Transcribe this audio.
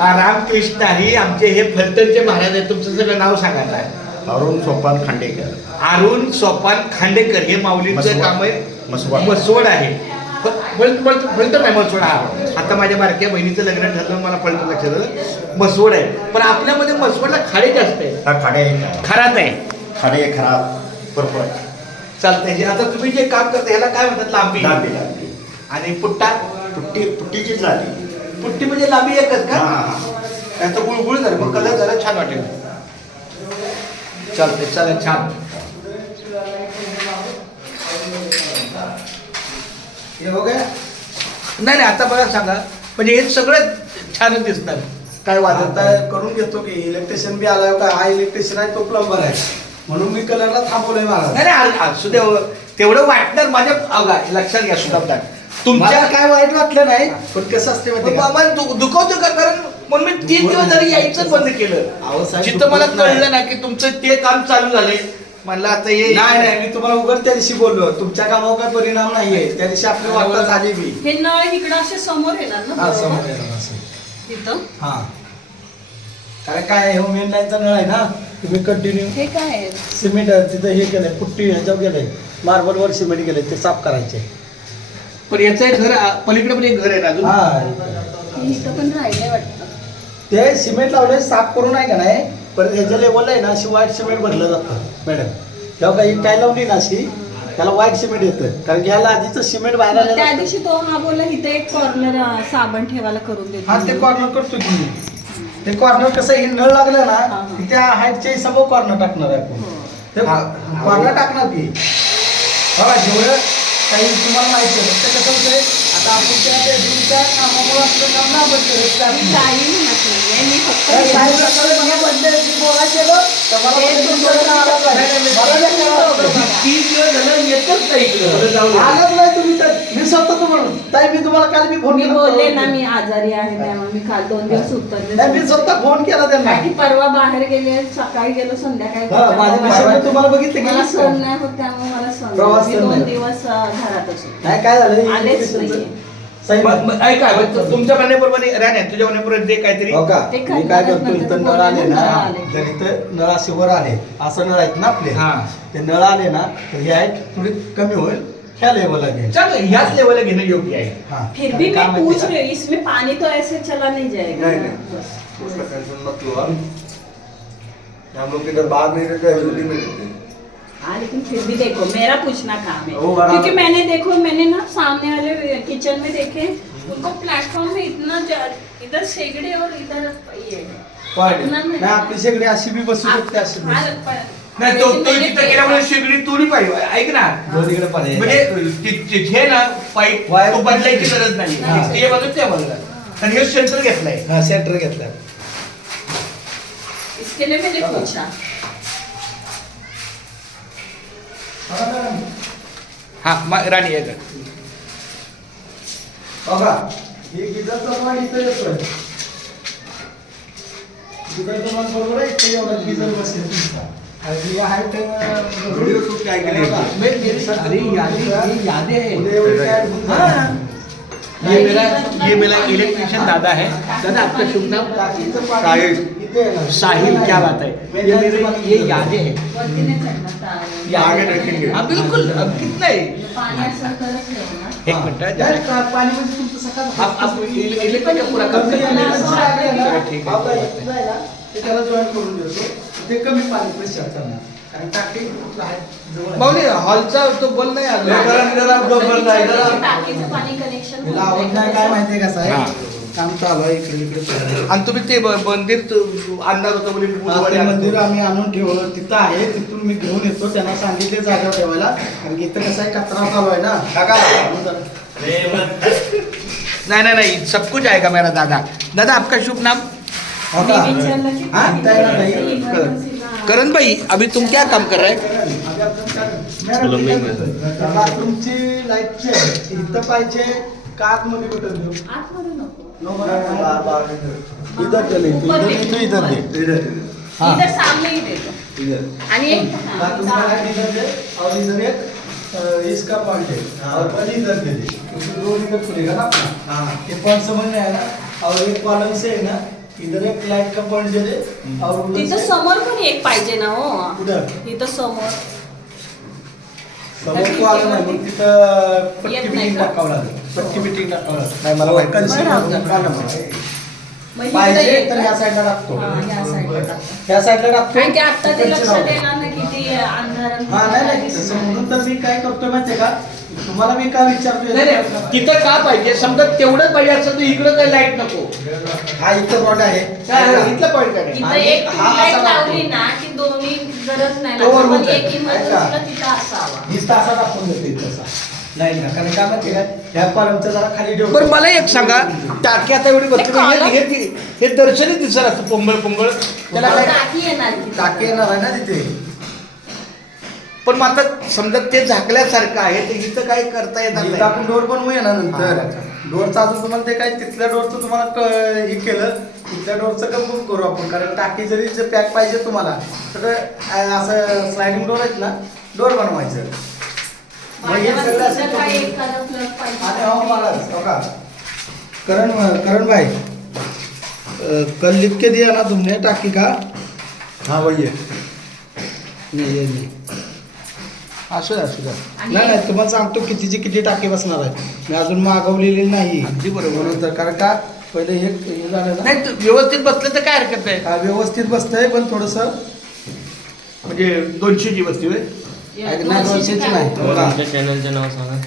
रामकृष्ण हरी आमचे हे फलटणचे महाराज आहेत. तुमचं सगळं नाव सांगा आता. अरुण सोपान खांडेकर. अरुण सोपान खांडेकर हे माऊलींचं. काम आहे. मसवड. आहे. फ- फल- फल- फलटण आहे मसवड. हा. आता माझ्या बारक्या बहिणीचं लग्न ठरलं मला फलटण लक्षात आलं. मसवड आहे. पण आपल्यामध्ये मसवडला खाडे जास्त आहे खाडे आहे. खरात आहे. खाडे खराब आहे चालतंय. हे आता तुम्ही जे काम करता ह्याला काय म्हणतात? लांबी. लांबी लांबी. आणि पुट्टा? पुट्टी पुट्टीचीच झाली पुट्टी म्हणजे लांबी एकच का? हा, हा. त्याचं गुळगुळ झालं. मग कलर जरा छान वाटेल. चालतंय चला छान. हे हो गया? नाही नाही आता बघा सांगा. म्हणजे हे सगळं छानच दिसणार काय वाजत करून घेतो की. इलेक्ट्रिशियन बी आलाय का हा इलेक्ट्रिशियन आहे तो प्लंबर आहे. म्हणून मी कलरला थांबवलंय महाराज. नाही नाही आ- असू दे तेवढं वाटणार माझ्या अवघा लक्षात घ्या सुद्धा तुमच्या काय वाईट वाटलं नाही पण कसं असते माहिती का? मला दु- दुखवतं का? कारण म्हणून मी तीन दिवस जरी यायचं बंद केलं साहेब, जिथं मला दुखवत नाही. कळलं ना की तुमचं ते काम चालू झालंय. म्हणलं आता हे नाही नाही मी तुम्हाला उघड त्या दिवशी बोललो. तुमच्या कामावर काय परिणाम नाहीये. त्या दिवशी आपली वार्ता झाली बी. हे नळ इकडं असे समोर येणार ना हा बरोबर? समोर येणार असं. तिथं? हा. कारण काय आहे, हो मेन लाईनचा नळ आहे ना? तुम्ही कंटिन्यू हे काय आहे? सिमेंट तिथं हे केलंय पुट्टी ह्याच्यावर गेलंय मार्बलवर सिमेंट गेलंय ते साफ करायचे. पण याचं एक घर आ- पलीकडे पण एक घर आहे ना अजून? हा. इथं पण राहिलंय वाटतं. ते सिमेंट लावले साफ करून आहे का नाही? पण ह्याच्या लेवलला आहे ना अशी व्हाईट सिमेंट भरलं जातं मॅडम तेव्हा काही काय लावली ना अशी? त्याला व्हाईट सिमेंट येतं. कारण की ह्याला आधीचं सिमेंट बाहेर मग त्या आलेलं दिवशी तो हा बोलला इथं एक कॉर्नर साबण ठेवायला करून देतो. हा ते कॉर्नर करतो की ते कॉर्नर कसं हे नळ लागलं ना. की त्या हाईटच्या समोर कॉर्नर टाकणार आहे आपण. हो. ते कॉर्नर टाकणार की? बघा जेवढं काही तुम्हाला माहिती आहे फक्त कसं होतंय आता आपण त्या दिवसाच्या कामामुळे आपलं काम ना बंद करत नाही झालं येतच नाही तर स्वतः तुम्हाला ताई मी तुम्हाला काल मी फोन मी बोलले ना मी आजारी आहे त्यामुळे मी काल दोन दिवस नाही, मी स्वतः फोन केला त्यांना परवा बाहेर गेले सकाळी गेलो संध्याकाळी हा, माझ्या मिसेसने तुम्हाला बघितलं मला की सण नाही होत त्यामुळे मला सण प्रवास नाही. मी सण दोन नाही. दिवस अं, घरातच होते. नाही काय झालं आलेच नाहीये. साहेब मग- मग ऐका मग तु- तुमच्या म्हणण्याप्रमाणे राण्या तुझ्या म्हणण्याप्रमाणे जे काहीतरी हो का ते मी काय काय करत इथं नळ आले ना नळ आले. जर इथं नळ असे वर आले असं नळ आहेत ना आपले हा. ते नळ आले ना तर हे आहेत थोडी कमी होईल ह्या लेवलला घेईल चांगलं ह्याच लेवलला घेणं योग्य आहे हा. फिर भी मैं पूछ रही हूँ इसमें पानी तो ऐसे चला नहीं जाएगा नहीं, नहीं। उसका टेंशन मत लो हम लोग इधर बाहर नहीं रहते हजूरी में रहते हैं हाँ लेकिन फिर भी देखो मेरा पूछना काम है क्योंकि मैंने देखो मैंने ना सामने वाले किचन में देखे उनको प्लेटफॉर्म में इतना इधर शेगड़ी और इधर ये है. इतना नहीं. नाही आपली सगळी अशी बी बसू शकते अशी हाँ, नाही तो तो तिथं गेल्यामुळे शेगडी तुरी पाहिजे. ऐक ना. दोन्हीकडे पर्याय म्हणजे ति- तिथे ना पाईप वायर- तो बदलायची गरज नाही. हा. ते बाजू त्या बाजूला. आणि हे सेंटर घेतलंय. हा सेंटर घेतला इसके लिए मैंने पूछा। हा मा- राणी आहे का बघा हे गिझरचा माल इथं येतोय. गिझरचा माल बरोबर आहे इथे एवढा गिझर बसेल. तुमचा. हाँ। ये मेरा ये मेरा इलेक्ट्रिशियन दादा है। दादा आपका शुभ नाम? साहिल। साहिल क्या बात है? ये मेरे ये यादें हैं। आगे हाँ बिल्कुल अब कितना है? एक मिनट आप आप इलेक्ट्रिक का पूरा कब ठीक है ते कमी पाणी प्रेशर करणार. कारण टाकी जवळ हॉलचा तो बल नाही आला जरा बरोबर नाही, जरा- टाकीचं पाणी कनेक्शन तिला आवड नाही काय माहितीये का. साहेब? काम चालू आहे इकडे इकडे. आणि तुम्ही ते मंदिर तु- आणणार होतं म्हणजे. मंदिर आम्ही आणून ठेवलं. तिथं आहे तिथून मी घेऊन येतो. त्यांना सांगितले जागा ठेवायला. कारण की इथं कसं आहे कचरा चालू आहे ना. काका. नहीं नहीं नहीं. सब कुछ आएगा मेरा दादा? दादा आपका शुभ नाम? हो करण भाई अभी तुम क्या काम कर रहे? हैं इथं पाहिजे का आतमध्ये कुठं देऊ. इधर चले इधर दे, तू इधर दे इधर हाँ. इधर सामने ही आणि एक दे और इधर एक इसका पॉइंट है. और बल इधर दे दे रोड इधर खुलेगा ना अपना हाँ. ये पॉइंट समझ में आया ना? और एक कॉलम से है ना इधर एक लाइट का पॉइंट दे दे और उधर तिथं से- समोर पण एक पाहिजे ना हो. कुठं? इथं समोर. समोर कॉलम आहे. मग तिथं पट्टी येत नाही बिटिंग का? टाकावं लागेल. पट्टी बिटिंग टाकावं लागेल. नाही, मला माहिती नाही. बरं, चा column आहे. मग इथं पाहिजे एक तर ह्या साईडला टाकतो. हा, ह्या साईडला टाकतो. ह्या साईडला टाकतो. कारण की आता ते इकडचे लक्षात दे. येणार ना किती अंधारात हा नाही नाही. तसं म्हणून तर मी काय करतोय माहितीये का? तुम्हाला मी काय विचारतोय? नाही नाही. तिथं का पाहिजे? समजा तेवढंच पाहिजे असं तर इकडं काही लाइट नको. हा इथं रॉड आहे. काय इथलं पॉईंट काय इथं आणि एक हा लाइट असा लावली ना की दोन्ही गरज नाही तो वर लागत. पण होत आहे. एक इमर्जन्सीला ऐका. तिथं असावा. वीस तासात आपण देते तसा. नाही ना कारण काय माहिती का? ह्या कॉलमचं जरा खाली बरं मला एक सांगा. टाकी आता एवढी बसली ते हे column- हे- हे दर्शनी दिसत असतं पोंगळ पोंगळ. त्याला काय? टाकी येणार तिथं. टाके येणार आहे ना तिथे. पण मग आता समजा ते झाकल्यासारखं आहे तर इथं काही करता येणार इथं नाही आपण डोर बनवूया ना नंतर. हा. डोरचं अजून तुम्हाला ते काय तिथल्या डोरचं तुम्हाला क- हे केलं तिथल्या डोरचं कन्फर्म करू आपण. कारण टाकी जरी जे पॅक पाहिजे तुम्हाला तर अं, असं स्लायडिंग डोर आहेत ना डोर बनवायचं. मग हे सगळं काय असं एखादं plug पाहिजे. आणि हो महाराज हो का करण करण भाई अ, कल लिख के दिया ना तुमने टाकी का? हाँ वही है. ये ये नहीं. असू द्या असू द्या आणि नाही नाही तुम्हाला सांगतो कितीची किती टाकी बसणार आहे मी अजून मागवलेली नाही अगदी बरोबर. म्हणून तर कारण का पहिले हे हे झालं ना नाही तू व्यवस्थित बसलं तर काय हरकत आहे हा, व्यवस्थित बसतंय पण थोडस म्हणजे दोनशेची वस्ती होय या नाही दोनशेची? नाही हो तुमच्या चॅनलचं नाव सांगा